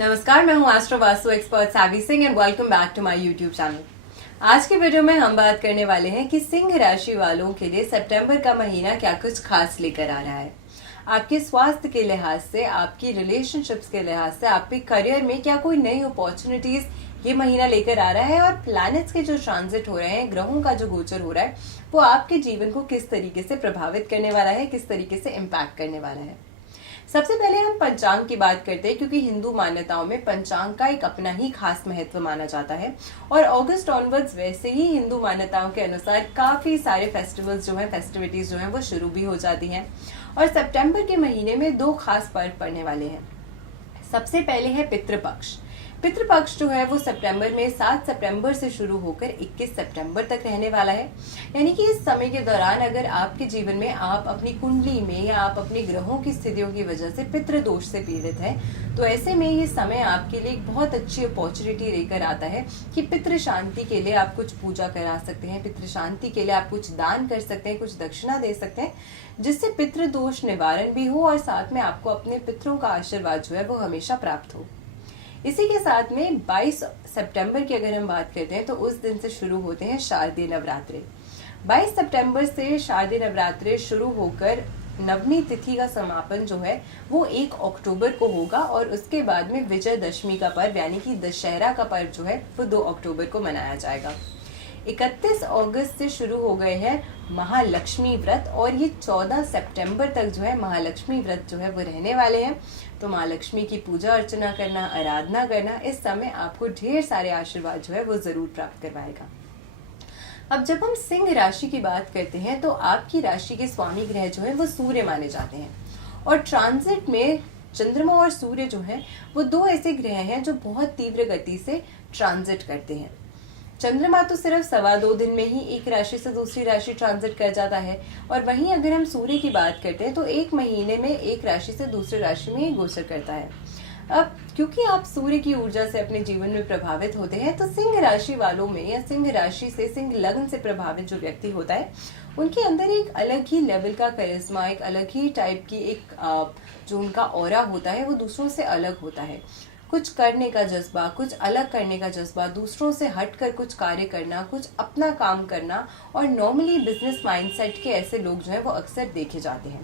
नमस्कार, मैं हूं astro vastu expert Savi Singh and welcome back to my YouTube channel. आज के वीडियो में हम बात करने वाले हैं कि सिंह राशि वालों के लिए सितंबर का महीना क्या कुछ खास लेकर आ रहा है। आपके स्वास्थ्य के लिहाज से, आपकी रिलेशनशिप्स के लिहाज से, आपके करियर में क्या कोई नई अपॉर्चुनिटीज ये महीना लेकर आ रहा है और प्लैनेट्स के जो ट्रांजिट हो रहे हैं, ग्रहों का जो गोचर हो रहा है, वो आपके जीवन को किस तरीके से प्रभावित करने वाला है, किस तरीके से इम्पैक्ट करने वाला है। सबसे पहले हम पंचांग की बात करते हैं, क्योंकि हिंदू मान्यताओं में पंचांग का एक अपना ही खास महत्व माना जाता है और अगस्त ऑनवर्ड्स वैसे ही हिंदू मान्यताओं के अनुसार काफी सारे फेस्टिवल्स जो हैं, फेस्टिविटीज जो हैं वो शुरू भी हो जाती हैं और सितंबर के महीने में दो खास पर्व पड़ने वाले हैं। सबसे पहले है पितृपक्ष। पितृपक्ष जो है वो सितंबर में 7 सितंबर से शुरू होकर 21 सितंबर तक रहने वाला है। यानी कि इस समय के दौरान अगर आपके जीवन में आप अपनी कुंडली में या आप अपने ग्रहों की स्थितियों की वजह से पितृदोष से पीड़ित हैं, तो ऐसे में ये समय आपके लिए एक बहुत अच्छी अपॉर्चुनिटी लेकर आता है कि पितृ शांति के लिए आप कुछ पूजा करा सकते हैं, पितृ शांति के लिए आप कुछ दान कर सकते हैं, कुछ दक्षिणा दे सकते हैं, जिससे पितृदोष निवारण भी हो और साथ में आपको अपने पितरों का आशीर्वाद जो है वो हमेशा प्राप्त हो। इसी के साथ में 22 सितंबर की अगर हम बात करते हैं तो उस दिन से शुरू होते हैं शारदीय नवरात्रे। 22 सितंबर से शारदीय नवरात्रे शुरू होकर नवमी तिथि का समापन जो है वो 1 अक्टूबर को होगा और उसके बाद में विजयदशमी का पर्व यानी कि दशहरा का पर्व जो है वो 2 अक्टूबर को मनाया जाएगा। 31 अगस्त से शुरू हो गए हैं महालक्ष्मी व्रत और ये 14 सितंबर तक जो है महालक्ष्मी व्रत जो है वो रहने वाले हैं। तो माँ लक्ष्मी की पूजा अर्चना करना, आराधना करना इस समय आपको ढेर सारे आशीर्वाद जो है वो जरूर प्राप्त करवाएगा। अब जब हम सिंह राशि की बात करते हैं तो आपकी राशि के स्वामी ग्रह जो है वो सूर्य माने जाते हैं और ट्रांजिट में चंद्रमा और सूर्य जो है वो दो ऐसे ग्रह हैं जो बहुत तीव्र गति से ट्रांजिट करते हैं। चंद्रमा तो सिर्फ 2.25 दिन में ही एक राशि से दूसरी राशि ट्रांजिट कर जाता है और वहीं अगर हम सूर्य की बात करते हैं तो एक महीने में एक राशि से दूसरी राशि में गोचर करता है। अब क्योंकि आप सूर्य की ऊर्जा से अपने जीवन में प्रभावित होते हैं, तो सिंह राशि वालों में या सिंह राशि से, सिंह लग्न से प्रभावित जो व्यक्ति होता है उनके अंदर एक अलग ही लेवल का करिश्मा, एक अलग ही टाइप की एक जो उनका ऑरा होता है वो दूसरों से अलग होता है। कुछ करने का जज्बा, कुछ अलग करने का जज्बा, दूसरों से हटकर कुछ कार्य करना, कुछ अपना काम करना और नॉर्मली बिजनेस माइंडसेट के ऐसे लोग जो है वो अक्सर देखे जाते हैं।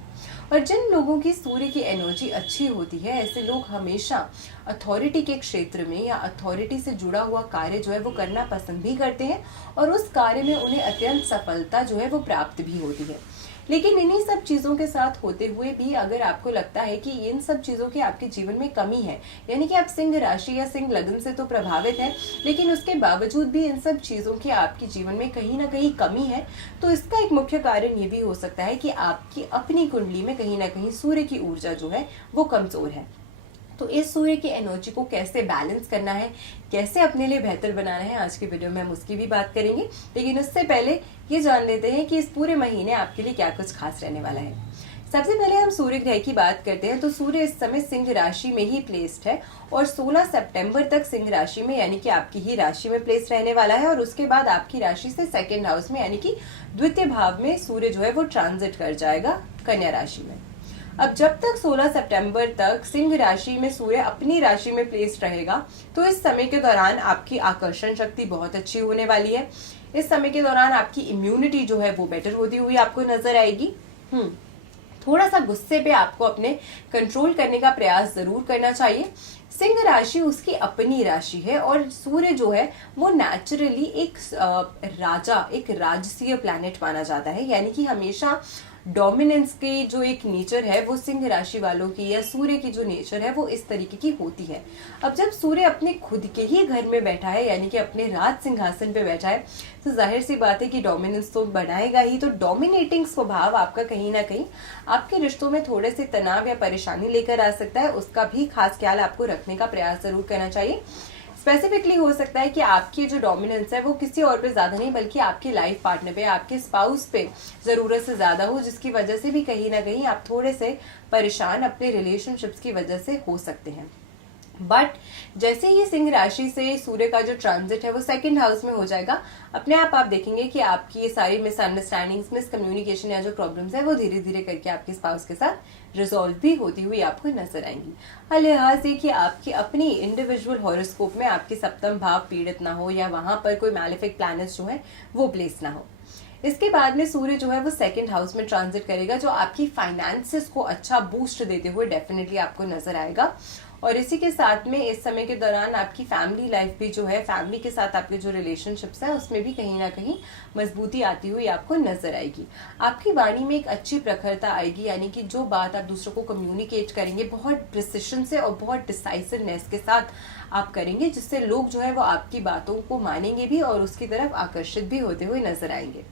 और जिन लोगों की सूर्य की एनर्जी अच्छी होती है, ऐसे लोग हमेशा अथॉरिटी के क्षेत्र में या अथॉरिटी से जुड़ा हुआ कार्य जो है वो करना पसंद भी करते हैं और उस कार्य में उन्हें अत्यंत सफलता जो है वो प्राप्त भी होती है। लेकिन इन्हीं सब चीजों के साथ होते हुए भी अगर आपको लगता है कि इन सब चीजों की आपके जीवन में कमी है, यानी कि आप सिंह राशि या सिंह लग्न से तो प्रभावित हैं, लेकिन उसके बावजूद भी इन सब चीजों की आपके जीवन में कहीं ना कहीं कमी है, तो इसका एक मुख्य कारण ये भी हो सकता है कि आपकी अपनी कुंडली में कहीं ना कहीं सूर्य की ऊर्जा जो है वो कमजोर है। तो इस सूर्य की एनर्जी को कैसे बैलेंस करना है, कैसे अपने लिए बेहतर बनाना है, आज की वीडियो में हम उसकी भी बात करेंगे। लेकिन उससे पहले ये जान लेते हैं कि इस पूरे महीने आपके लिए क्या कुछ खास रहने वाला है। सबसे पहले हम सूर्य ग्रह की बात करते हैं तो सूर्य इस समय सिंह राशि में ही प्लेस्ड है और 16 सितंबर तक सिंह राशि में यानी कि आपकी ही राशि में प्लेस रहने वाला है और उसके बाद आपकी राशि से सेकेंड हाउस में यानी कि द्वितीय भाव में सूर्य जो है वो ट्रांजिट कर जाएगा कन्या राशि में। अब जब तक 16 सितंबर तक सिंह राशि में सूर्य अपनी राशि में प्लेस्ड रहेगा तो इस समय के दौरान आपकी आकर्षण शक्ति बहुत अच्छी होने वाली है। इस समय के दौरान आपकी इम्यूनिटी जो है वो बेटर होती हुई आपको नजर आएगी। थोड़ा सा गुस्से पे आपको अपने कंट्रोल करने का प्रयास जरूर करना चाहिए। सिंह राशि उसकी अपनी राशि है और सूर्य जो है वो नेचुरली एक राजा, एक राजसीय प्लैनेट माना जाता है, यानी कि हमेशा डोमिनेंस की जो एक नेचर है वो सिंह राशि वालों की या सूर्य की जो नेचर है वो इस तरीके की होती है। अब जब सूर्य अपने खुद के ही घर में बैठा है यानी कि अपने राज सिंहासन पे बैठा है तो जाहिर सी बात है कि डोमिनेंस तो बनाएगा ही। तो डोमिनेटिंग स्वभाव आपका कहीं ना कहीं आपके रिश्तों में थोड़े से तनाव या परेशानी लेकर आ सकता है, उसका भी खास ख्याल आपको रखने का प्रयास जरूर करना चाहिए। स्पेसिफिकली हो सकता है कि आपकी जो डोमिनेंस है वो किसी और पे ज्यादा नहीं बल्कि आपके लाइफ पार्टनर पे, आपके स्पाउस पे जरूरत से ज्यादा हो, जिसकी वजह से भी कहीं ना कहीं आप थोड़े से परेशान अपने रिलेशनशिप्स की वजह से हो सकते हैं। बट जैसे ही सिंह राशि से सूर्य का जो ट्रांजिट है वो सेकंड हाउस में हो जाएगा, अपने आप देखेंगे कि आपकी ये सारी मिसअंडरस्टैंडिंग्स, मिसकम्युनिकेशन या जो प्रॉब्लम्स है वो धीरे धीरे करके आपके स्पाउस के साथ रिजॉल्व भी होती हुई आपको नजर आएंगी। हर लिहाज से कि आपकी अपनी इंडिविजुअल हॉरोस्कोप में आपकी सप्तम भाव पीड़ित ना हो या वहां पर कोई मैलेफिक प्लैनेट्स जो है वो प्लेस ना हो। इसके बाद में सूर्य जो है वो सेकंड हाउस में ट्रांजिट करेगा, जो आपकी फाइनेंसेस को अच्छा बूस्ट देते हुए डेफिनेटली आपको नजर आएगा। और इसी के साथ में इस समय के दौरान आपकी फैमिली लाइफ भी जो है, फैमिली के साथ आपके जो रिलेशनशिप्स है उसमें भी कहीं ना कहीं मजबूती आती हुई आपको नजर आएगी। आपकी वाणी में एक अच्छी प्रखरता आएगी, यानी कि जो बात आप दूसरों को कम्युनिकेट करेंगे बहुत प्रिसिशन से और बहुत डिसाइसिवनेस के साथ आप करेंगे, जिससे लोग जो है वो आपकी बातों को मानेंगे भी और उसकी तरफ आकर्षित भी होते हुए नजर आएंगे।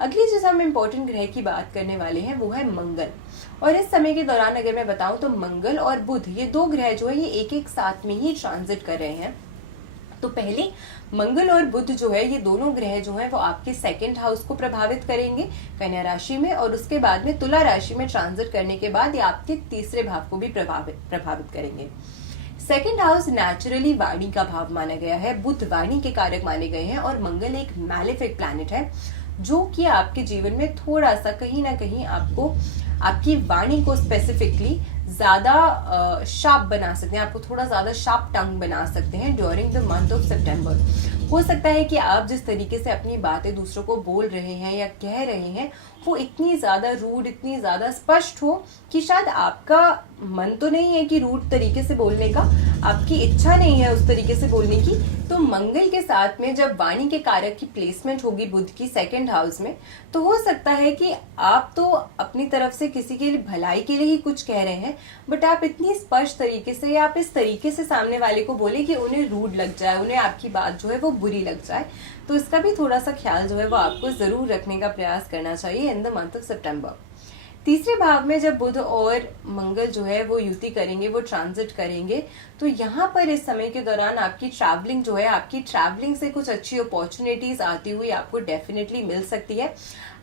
अगली चीज हम इम्पोर्टेंट ग्रह की बात करने वाले हैं वो है मंगल। और इस समय के दौरान अगर मैं बताऊं तो मंगल और बुध, ये दो ग्रह जो है ये एक एक साथ में ही ट्रांजिट कर रहे हैं। तो पहले मंगल और बुध जो है ये दोनों ग्रह जो है वो आपके सेकंड हाउस को प्रभावित करेंगे कन्या राशि में, और उसके बाद में तुला राशि में ट्रांजिट करने के बाद ये आपके तीसरे भाव को भी प्रभावित करेंगे। सेकंड हाउस नेचुरली वाणी का भाव माना गया है, बुध वाणी के कारक माने गए हैं, और मंगल एक मैलेफिक प्लैनेट है जो कि आपके जीवन में थोड़ा सा कहीं ना कहीं आपको आपकी वाणी को स्पेसिफिकली ज्यादा शार्प बना सकते हैं, आपको थोड़ा ज्यादा शार्प टंग बना सकते हैं ड्यूरिंग द मंथ ऑफ सितंबर। हो सकता है कि आप जिस तरीके से अपनी बातें दूसरों को बोल रहे हैं या कह रहे हैं वो इतनी ज्यादा रूड, इतनी ज्यादा स्पष्ट हो कि शायद आपका मन तो नहीं है कि रूड तरीके से बोलने का, आपकी इच्छा नहीं है उस तरीके से बोलने की। तो मंगल के साथ में जब वाणी के कारक की प्लेसमेंट होगी बुध की सेकंड हाउस में, तो हो सकता है कि आप तो अपनी तरफ से किसी के लिए भलाई के लिए ही कुछ कह रहे हैं, बट आप इतनी स्पष्ट तरीके से या आप इस तरीके से सामने वाले को बोले कि उन्हें रूड लग जाए, उन्हें आपकी बात जो है वो बुरी लग जाए। तो इसका भी थोड़ा सा ख्याल जो है वो आपको जरूर रखने का प्रयास करना चाहिए इन द मंथ ऑफ सितंबर। तीसरे भाव में जब बुध और मंगल जो है वो युति करेंगे, वो ट्रांजिट करेंगे, तो यहाँ पर इस समय के दौरान आपकी ट्रैवलिंग जो है, आपकी ट्रैवलिंग से कुछ अच्छी अपॉर्चुनिटीज आती हुई आपको डेफिनेटली मिल सकती है।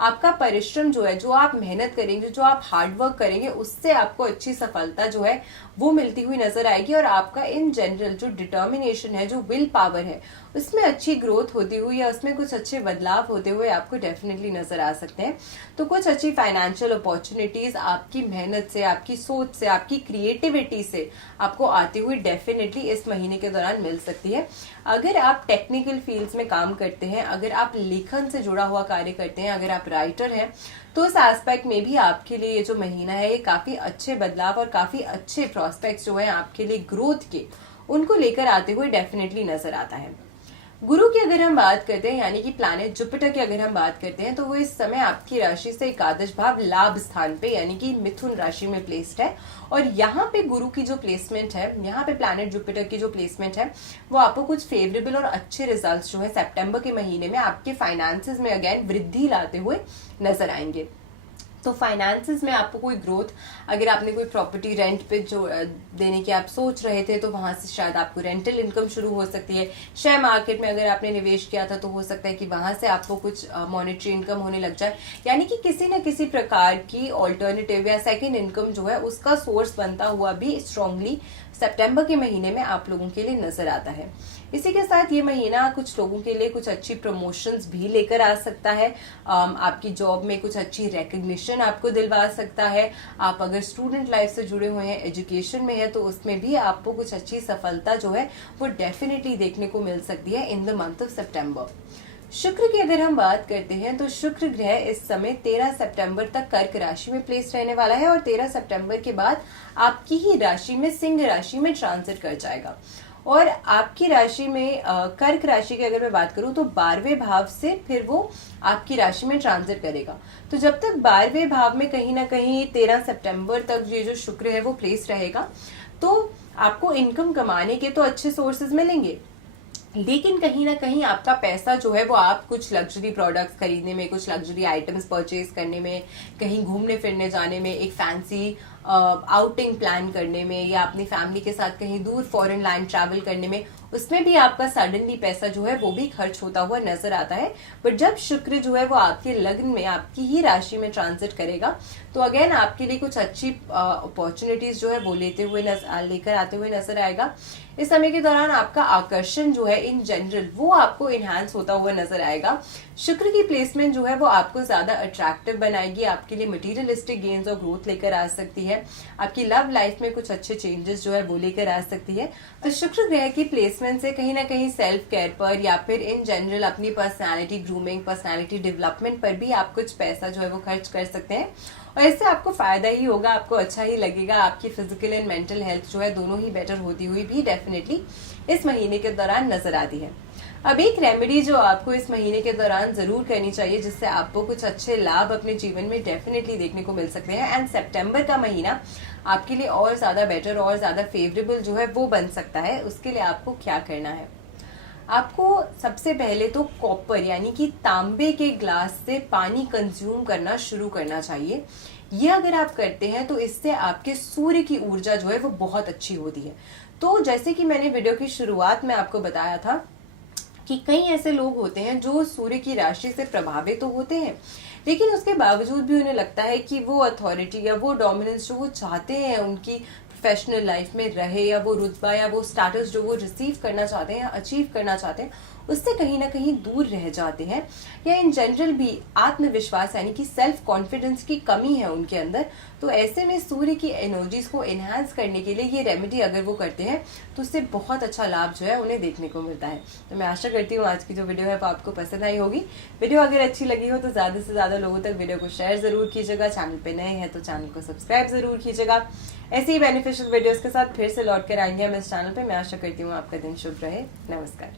आपका परिश्रम जो है, जो आप मेहनत करेंगे, जो आप हार्डवर्क करेंगे, उससे आपको अच्छी सफलता जो है वो मिलती हुई नजर आएगी, और आपका इन जनरल जो डिटर्मिनेशन है, जो विल पावर है, उसमें अच्छी ग्रोथ होती हुई या उसमें कुछ अच्छे बदलाव होते हुए आपको डेफिनेटली नजर आ सकते हैं। तो कुछ अच्छी फाइनेंशियल अपॉर्चुनिटीज आपकी मेहनत से, आपकी सोच से, आपकी क्रिएटिविटी से आपको आती हुई डेफिनेटली इस महीने के दौरान मिल सकती है। अगर आप टेक्निकल फील्ड्स में काम करते हैं, अगर आप लेखन से जुड़ा हुआ कार्य करते हैं, अगर आप राइटर हैं, तो उस एस्पेक्ट में भी आपके लिए ये जो महीना है ये काफी अच्छे बदलाव और काफी अच्छे प्रोस्पेक्ट्स जो है आपके लिए ग्रोथ के, उनको लेकर आते हुए डेफिनेटली नजर आता है। गुरु की अगर हम बात करते हैं, यानी कि प्लैनेट जुपिटर की अगर हम बात करते हैं, तो वो इस समय आपकी राशि से एकादश भाव लाभ स्थान पे यानी कि मिथुन राशि में प्लेस्ड है। और यहाँ पे गुरु की जो प्लेसमेंट है, यहाँ पे प्लैनेट जुपिटर की जो प्लेसमेंट है, वो आपको कुछ फेवरेबल और अच्छे रिजल्ट्स जो है सितंबर के महीने में आपके फाइनेंसेस में अगेन वृद्धि लाते हुए नजर आएंगे। तो फाइनेंसेस में आपको कोई ग्रोथ, अगर आपने कोई प्रॉपर्टी रेंट पे जो देने की आप सोच रहे थे, तो वहां से शायद आपको रेंटल इनकम शुरू हो सकती है। शेयर मार्केट में अगर आपने निवेश किया था तो हो सकता है कि वहां से आपको कुछ मॉनेटरी इनकम होने लग जाए, यानी कि किसी न किसी प्रकार की ऑल्टरनेटिव या सेकेंड इनकम जो है उसका सोर्स बनता हुआ भी स्ट्रांगली सितंबर के महीने में आप लोगों के लिए नजर आता है। इसी के साथ ये महीना कुछ लोगों के लिए कुछ अच्छी प्रमोशंस भी लेकर आ सकता है। आपकी जॉब में कुछ अच्छी रिकग्निशन आपको दिलवा सकता है। आप अगर स्टूडेंट लाइफ से जुड़े हुए हैं, एजुकेशन में है, तो उसमें भी आपको कुछ अच्छी सफलता जो है वो डेफिनेटली देखने को मिल सकती है इन द मंथ ऑफ सितंबर। शुक्र की अगर हम बात करते हैं, तो शुक्र ग्रह इस समय 13 सितंबर तक कर्क राशि में प्लेस रहने वाला है, और 13 सितंबर के बाद आपकी ही राशि में सिंह राशि में ट्रांजिट कर जाएगा। और आपकी राशि में कर्क राशि की अगर मैं बात करूं, तो 12वें भाव से फिर वो आपकी राशि में ट्रांजिट करेगा। तो जब तक 12वें भाव में कहीं ना कहीं 13 सितंबर तक ये जो शुक्र है वो प्लेस रहेगा, तो आपको इनकम कमाने के तो अच्छे सोर्सेज मिलेंगे, लेकिन कहीं ना कहीं आपका पैसा जो है वो आप कुछ लग्जरी प्रोडक्ट्स खरीदने में, कुछ लग्जरी आइटम्स परचेज करने में, कहीं घूमने फिरने जाने में, एक फैंसी आउटिंग प्लान करने में या अपनी फैमिली के साथ कहीं दूर फॉरेन लैंड ट्रैवल करने में, उसमें भी आपका सडनली पैसा जो है वो भी खर्च होता हुआ नजर आता है। बट जब शुक्र जो है वो आपके लग्न में आपकी ही राशि में ट्रांजिट करेगा तो अगेन आपके लिए कुछ अच्छी अपॉर्चुनिटीज जो है वो लेकर आते हुए नजर आएगा। इस समय के दौरान आपका आकर्षण जो है इन जनरल वो आपको इनहैंस होता हुआ नजर आएगा। शुक्र की प्लेसमेंट जो है वो आपको ज्यादा अट्रैक्टिव बनाएगी, आपके लिए मटेरियलिस्टिक गेन्स और ग्रोथ लेकर आ सकती है, आपकी लव लाइफ में कुछ अच्छे चेंजेस जो है वो लेकर आ सकती है। तो शुक्र ग्रह की प्लेसमेंट से कहीं ना कहीं सेल्फ केयर पर या फिर इन जनरल अपनी पर्सनैलिटी ग्रूमिंग, पर्सनैलिटी डेवलपमेंट पर भी आप कुछ पैसा जो है वो खर्च कर सकते हैं और इससे आपको फायदा ही होगा, आपको अच्छा ही लगेगा। आपकी फिजिकल एंड मेंटल हेल्थ जो है दोनों ही बेटर होती हुई भी डेफिनेटली इस महीने के दौरान नजर आती है। अब एक रेमेडी जो आपको इस महीने के दौरान जरूर करनी चाहिए जिससे आपको कुछ अच्छे लाभ अपने जीवन में डेफिनेटली देखने को मिल सकते हैं एंड सितंबर का महीना आपके लिए और ज्यादा बेटर और ज्यादा फेवरेबल जो है वो बन सकता है। उसके लिए आपको क्या करना है, आपको सबसे पहले तो कॉपर यानी कि तांबे के ग्लास से पानी कंज्यूम करना शुरू करना चाहिए। ये अगर आप करते हैं तो इससे आपके सूर्य की ऊर्जा जो है वो बहुत अच्छी होती है। तो जैसे कि मैंने वीडियो की शुरुआत में आपको बताया था कि कई ऐसे लोग होते हैं जो सूर्य की राशि से प्रभावित तो होते हैं लेकिन उसके बावजूद भी उन्हें लगता है कि वो अथॉरिटी या वो डोमिनेंस जो वो चाहते हैं उनकी प्रोफेशनल लाइफ में रहे या वो रुतबा या वो स्टेटस जो वो रिसीव करना चाहते हैं या अचीव करना चाहते हैं उससे कहीं ना कहीं दूर रह जाते हैं या इन जनरल भी आत्मविश्वास यानी कि सेल्फ कॉन्फिडेंस की कमी है उनके अंदर। तो ऐसे में सूर्य की एनर्जीज को एनहांस करने के लिए ये रेमेडी अगर वो करते हैं तो उससे बहुत अच्छा लाभ जो है उन्हें देखने को मिलता है। तो मैं आशा करती हूँ आज की जो वीडियो है वो आपको पसंद आई होगी। वीडियो अगर अच्छी लगी हो तो ज्यादा से ज्यादा लोगों तक वीडियो को शेयर जरूर कीजिएगा। चैनल पे नए हैं तो चैनल को सब्सक्राइब जरूर कीजिएगा। ऐसे ही बेनिफिशियल वीडियोस के साथ फिर से लौट कर आएंगे हम इस चैनल पे। मैं आशा करती हूँ आपका दिन शुभ रहे। नमस्कार।